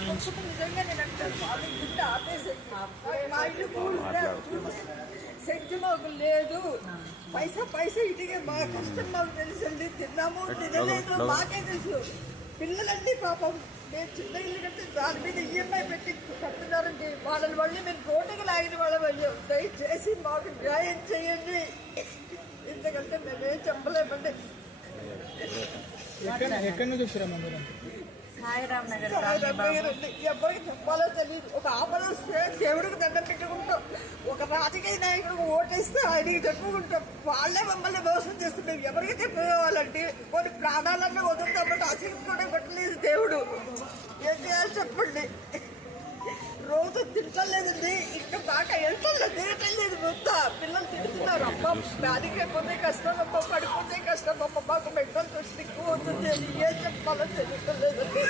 నిజంగా నేను అంటాను వాళ్ళు గుండె ఆపేసి మా ఇల్లు చూసి శక్తి మాకు లేదు. పైసా ఇటుకే మా కష్టం మాకు తెలుసండి. తిన్నాము తినలేదు మాకే తెలుసు. పిల్లలండి పాపం మేము చిన్న ఇల్లు కట్టి దాని మీద ఈఎంఐ పెట్టి కట్టున్నారండి. వాళ్ళని మళ్ళీ మేము రోడ్డుకి లాగిన వాళ్ళ దయచేసి మాకు న్యాయం చేయండి. ఎందుకంటే మేమేం చెప్పలేమండి. ఎక్కడి నుంచి వచ్చారమ్మా మీరు? ఎవరికి చెప్పాలో తెలియదు. ఒక ఆపద వస్తే దేవుడికి దండం పెట్టుకుంటాం, ఒక రాజకీయ నాయకుడికి ఓటేస్తే ఆయనకి చెప్పుకుంటాం. వాళ్ళే మమ్మల్ని మోసం చేస్తున్నాం. ఎవరికి చెప్పుకోవాలంటే కొన్ని ప్రాణాలన్నీ వదులుతామంటే అసలు కూడా పెట్టలేదు దేవుడు. ఏం చేయాలి చెప్పండి. రోజు తింటలేదండి, ఇక్కడ దాకా వెళ్తలేదు, తినటలేదు. మొత్తం పిల్లలు తింటున్నారు. అమ్మ దానికే పోతే కష్టం, అమ్మ పడిపోతే కష్టం, అమ్మ మాకు మెంటల్ ఎక్కువ అవుతుంది. ఏం చెప్పాలో తెలియట్లేదండి.